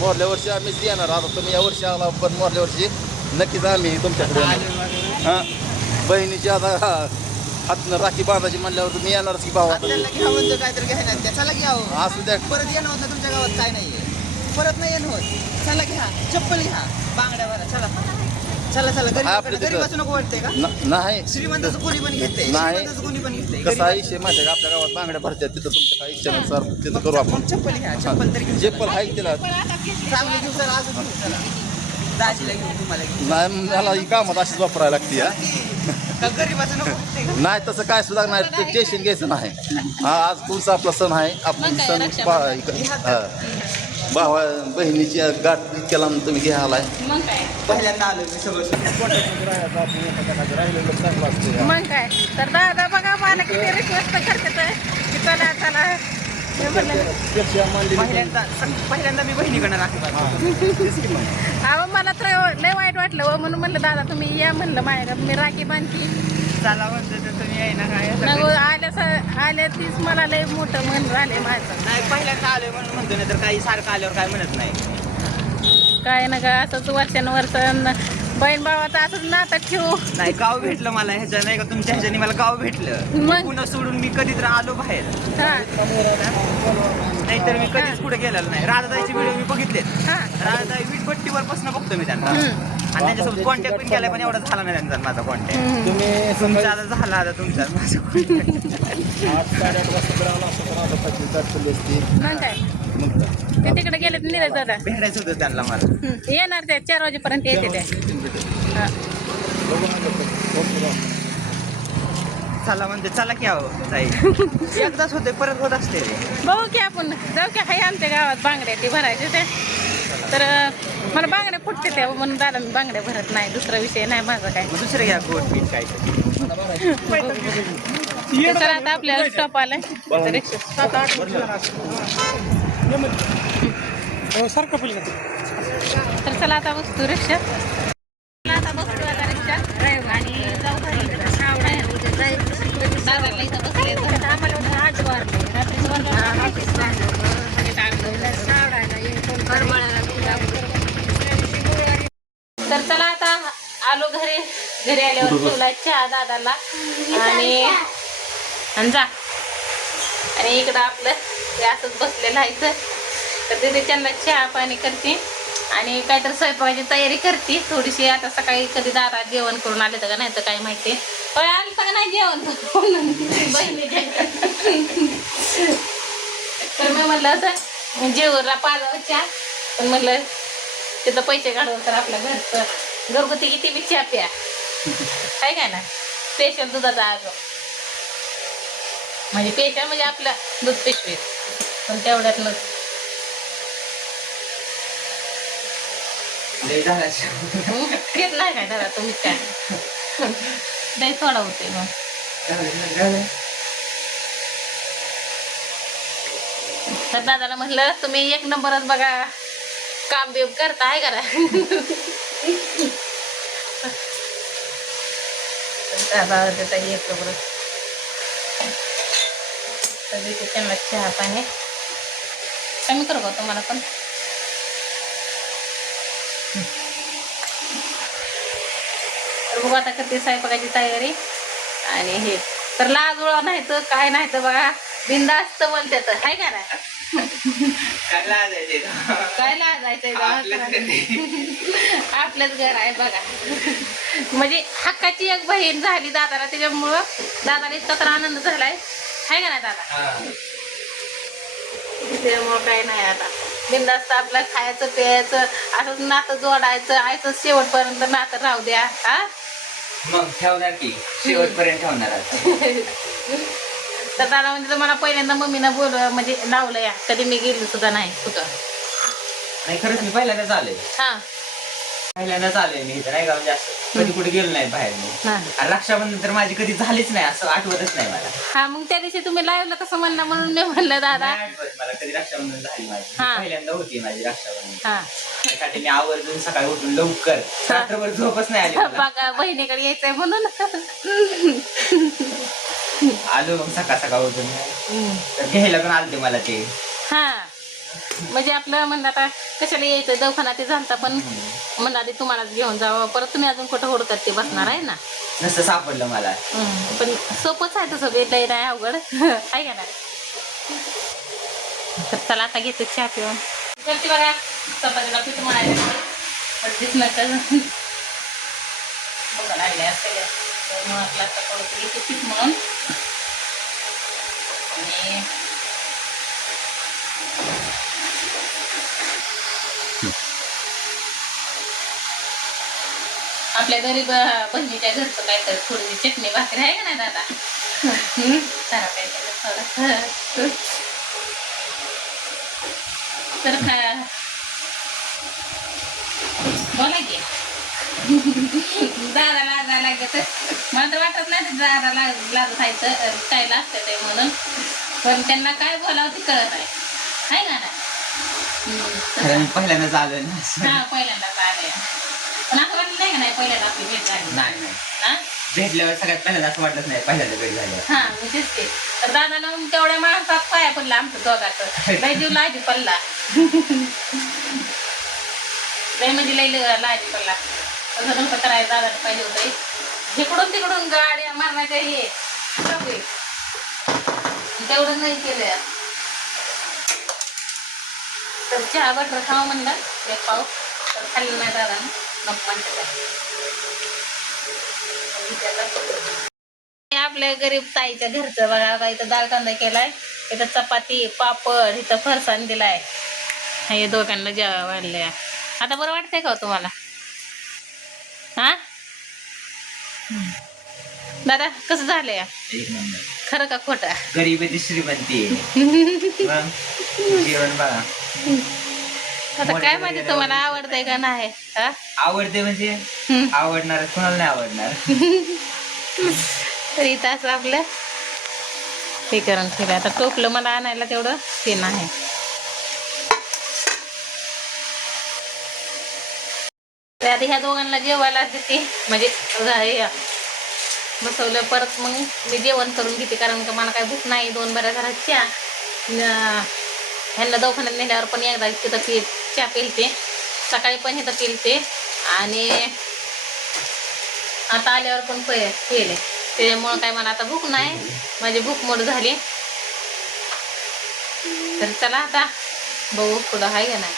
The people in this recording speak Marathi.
मोरल्या वर्षी आम्हीच येणार. आता तुम्ही या वर्षी आला पण मोरल्या वर्षी नक्कीच आम्ही तुमच्याकडे येणार. हां बहिणीची आता हातनं राखी बांधायची म्हणल्यावर तुम्ही येणारच की भावा. आपल्याला घ्या म्हणतो काहीतरी घ्यायला द्या. चला घ्यावं. असू द्या. परत येणं होत ना तुमच्या गावात काय नाहीये. परत नाही येणं होत. चला घ्या चप्पल घ्या बांगड्यावर. चला चला चला. गरीबाचं नको वाटतंय का? नाही श्रीमंताचं कोणी पण घेते. नाही. श्रीमंताचं कोणी पण घेते. कसं आहे विषय माहिती आहे का आपल्या गावात बांगड्या भरतात तिथं तुमच्या काही इच्छेनुसार तिथं करू आपण. चप्पल घ्या. चप्पल तरी घेऊन चप्पल आहे तिला चांगली घेऊ. चला अजून घेऊ. चला दाजीला घेऊ तुम्हाला घेऊ. नाही मला ही कामात अशीच वापरायला लागते हा. का गरीबाचं नको वाटतंय का? नाही तसं काय सुद्धा नाही ते टेन्शन घ्यायचं नाही. हा आज तुमचा आपला सण आहे. आपण सण भावा बहिणीची गाठ इतक्या लांब तुम्ही घ्या आलाय. मग काय पहिल्यांदा आलो मी सगळं मग काय तर दादा बघा मला किती रिक्वेस्ट करते की चला चला मी म्हणलं, पहिल्यांदा मी बहिणीकडे राखी बांधतो. अहो मला तर लय वाईट वाटलं हो म्हणून म्हणलं दादा तुम्ही या म्हणलं माझ्याकडे मी राखी बांधती चला म्हणतो तर तुम्ही आहे ना काय नको आल्या तीच मला लय मोठं मन झालंय माझं. नाही पहिल्यांदा आलोय म्हणून म्हणतो नाही तर काही सारखं आल्यावर काय म्हणत नाही. काय ना का असंच वर्षानुवर्ष बहीण भावाचं असंच नातं ठेवू. नाही गाव भेटलं मला ह्याच्या नाही का तुमच्या ह्याच्याने मला गाव भेटलं. मग? पुन्हा सोडून मी कधीच आलो बाहेर. हा नाहीतर मी कधीच पुढे गेलेलो नाही. राधाताईचे व्हिडिओ मी बघितलेत. हा राधाताई वीटभट्टीवर बसणं बघतो मी त्यांना. हम्म. आणि त्यांच्यासोबत कॉन्टॅक्ट पण केलाय पण एवढा झाला नाही त्यांचा माझा कॉन्टॅक्ट. तुमचा आता झाला आता तुमचा माझा कॉन्टॅक्ट. 8-8:30 वाजता मग काय ते तिकडे गेले नीरज दादा भेटायचं होतं त्यांना मला. येणार त्या 4 वाजेपर्यंत येते त्या हा. चला म्हणते चला की आहो ताई. एकदाच होते परत होत असते रे. बघू की आपण जाऊ की हाय आमच्या गावात बांगड्या ते भरायचे ते तर मला बांगड्या फुटते त्या म्हणून दादा मी बांगड्या भरत नाही. दुसरा विषय नाही माझा काय. मग दुसरं घ्या गोट पीठ काय तर आता आपल्याला स्टॉप आलाय तर 107-8 सारखं पहिलं तर चला आता बसतो रिक्षा. आता बसतो आता रिक्षा आणि जाऊ घरी. दादाला इथं बसले आम्हाला 8 वाजले तर चला आता आलो घरी. घरी आल्यावर ठेवला चहा दादाला आणि जा आणि इकडं आपलं ते असंच बसलेलं आहे. तर तिथे त्यांना चहा पाणी करते आणि काहीतरी स्वयंपाकाची तयारी करते थोडीशी. आता सकाळी कधी दादा जेवण करून आले तर का नाही तर काय माहिती आलं का नाही जेवण बहिणी. तर मी म्हणलं होतं जेवणला पाजावं चहा पण म्हणलं तिथं पैसे काढून तर आपल्या घरचं घरगुती किती बी चहा प्या काय काय ना स्पेशल दुधाचा आज म्हणजे पेशल म्हणजे आपलं दूध पिशवीत पण तेवढ्यात घेत नाही काय दादा तुम्ही काय नाही थोडा होते मग. तर दादाला म्हटलं तुम्ही 1 नंबरच बघा काम बिम करता आहे करा. दादा त्याचा 1 नंबर तर त्यांना चहा पाणी कमी करू का तुम्हाला पण. तर बघू आता करते स्वयंपाकाची तयारी आणि हे तर लाजोळा नाही तर काय नाही तर बघा बिंदास्त बोलतात आहे का ना. काय लाजायचंय आपलंच घर आहे बघा. म्हणजे हक्काची एक बहीण झाली दादाला त्याच्यामुळं दादाला इतका तर आनंद झालाय आहे का ना दादा. त्याच्यामुळं काय नाही आता बिंदास्त आपलं खायचं प्यायचं असंच नातं जोडायचं आयचं शेवटपर्यंत नातं राहू द्या. हा मग ठेवणार की शेवटपर्यंत ठेवणार. तर दादा म्हणजे मला पहिल्यांदा मम्मीनं म्हणजे लावलं या कधी मी गेली सुद्धा नाही कुठं. नाही खरंच मी पहिल्यांदाच आलोय. हा पहिल्यांदाच आलोय मी इथं नाही का म्हणजे असं कधी कुठे गेलो नाही बाहेर मी. हा. आणि रक्षाबंधन तर माझी कधी झालीच नाही असं आठवतच नाही मला. हा मग त्या दिवशी तुम्ही लावलं कसं म्हणलं म्हणून मी म्हणलं दादा. नाही आठवत मला कधी रक्षाबंधन झाली माझी. हा. पहिल्यांदा होती माझी रक्षाबंधन. हा त्यासाठी मी आवर्जून सकाळी उठून लवकर रात्रभर झोपच नाही आली मला. बघा बहिणीकडे यायचंय म्हणून. आलो मग सकाळ सकाळ उठून तर घ्यायला पण आलते मला ते. हा म्हणजे आपलं म्हणलं आता कशाला यायचं दवाखाना ते झालता पण म्हणलं आधी तुम्हालाच घेऊन जावं परत तुम्ही अजून कुठं हुडकत ते बसणार आहे ना. नसतं सापडलं मला. पण सोपंच आहे तसं बेटाही नाही अवघड आहे का नाही. तर चला आता घेते चहा पिऊन करते बघा चपातीला पीठ मळायला पण दिसणं तर बघा लागले असते तर मग आपला थोडं घेते पीठ म्हणून आणि आपल्या गरीब बहिणीच्या घरचं काय तर थोडीशी चटणी भाकरी आहे का नाही दादा. जरा काहीतरी थोडं तर खा बोला की दादा लाजा लागत मला तर वाटत नाही दादा लाजत आहे तर काय लागतं ते म्हणून पण त्यांना काय बोलावं ते कळत आहे का नाही. पहिल्यांदाच आलोय ना. हा पहिल्यांदाच आले पण असं वाटलं नाही का नाही पहिल्यांदा आपली भेट झाली. नाही हा भेटल्यावर सगळ्यात पहिल्यांदा असं वाटलंच नाही पहिल्यांदा भेट झाल्यावर. हा मी तेच ते तर दादाला मग तेवढ्या माणसात पाया पडला आमचं दोघाचं लय जीव लाजी पडला लय म्हणजे लय लाजी पडला तसं नव्हतं करायला दादाला पाहिजे होतं. जिकडून तिकडून गाड्या मारण्याच्या हे तेवढं नाही केलं. तर चहा बटर खावं म्हणलं एक पाव तर खाल्लं नाही दादा नको म्हणते आपल्या गरीब ताईच्या घरचं बघा इथं डाळ कांदा केलाय इथं चपाती पापड इथं फरसाण दिलाय हे दोघांना जेवा वाढलंय. आता बरं वाटतंय का तुम्हाला हा दादा कसं झालंय एक नंबर. खरं का खोटं. गरीबी श्रीमंती जेवण बघा. आता काय माहिती तुम्हाला आवडतंय का नाही हा आवडते म्हणजे आवडणार कोणाला नाही आवडणार. तरी तास आपलं हे करून ठेवलं आता टोपलं मला आणायला तेवढं ते नाही. तर आता ह्या दोघांना जेवायला देते म्हणजे बसवलं परत मग मी जेवण करून घेते कारण का मला काय भूक नाही. 2 बऱ्या घरात चहा ह्यांना दवाखान्यात नेल्यावर पण एकदा तिथं चहा पिलते सकाळी पण इथं पिलते आणि आता आल्यावर पण पिले त्याच्यामुळं काय मला आता भूक नाही माझी भूक मोड झाली. तर चला आता बघू पुढं आहे का नाही.